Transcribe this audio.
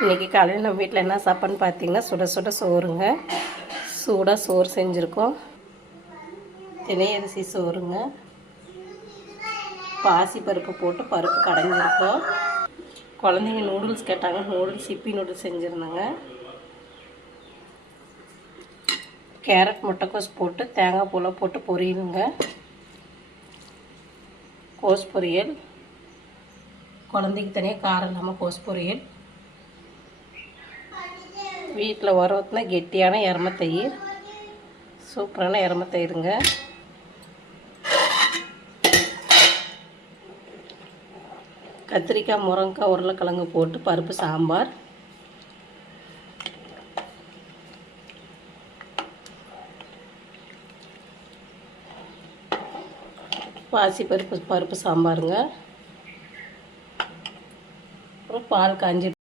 இன்றைக்கி காலையில் நம்ம வீட்டில் என்ன சாப்பாடுன்னு பார்த்தீங்கன்னா சுட சுட சோறுங்க. சூடாக சோறு செஞ்சுருக்கோம். தினை அரிசி சோறுங்க. பாசி பருப்பு போட்டு பருப்பு கடைஞ்சிருக்கோம். குழந்தைங்க நூடுல்ஸ் கேட்டாங்க, நூடுல்ஸ் இப்பி நூடுல்ஸ் செஞ்சுருந்தாங்க. கேரட் முட்டைக்கோஸ் போட்டு தேங்காய் பூலாம் போட்டு பொரியலுங்க. கோஸ் பொரியல், குழந்தைக்கு தனியாக காரம் இல்லாமல் கோஸ் பொரியல். வீட்டில் வரவுத்துனா கெட்டியான எருமை தயிர், சூப்பரான எருமை தயிருங்க. கத்திரிக்காய், முருங்கைக்காய், உருளைக்கிழங்கு போட்டு பருப்பு சாம்பார். பாசி பருப்பு சாம்பாருங்க. அப்புறம் பால் காஞ்சி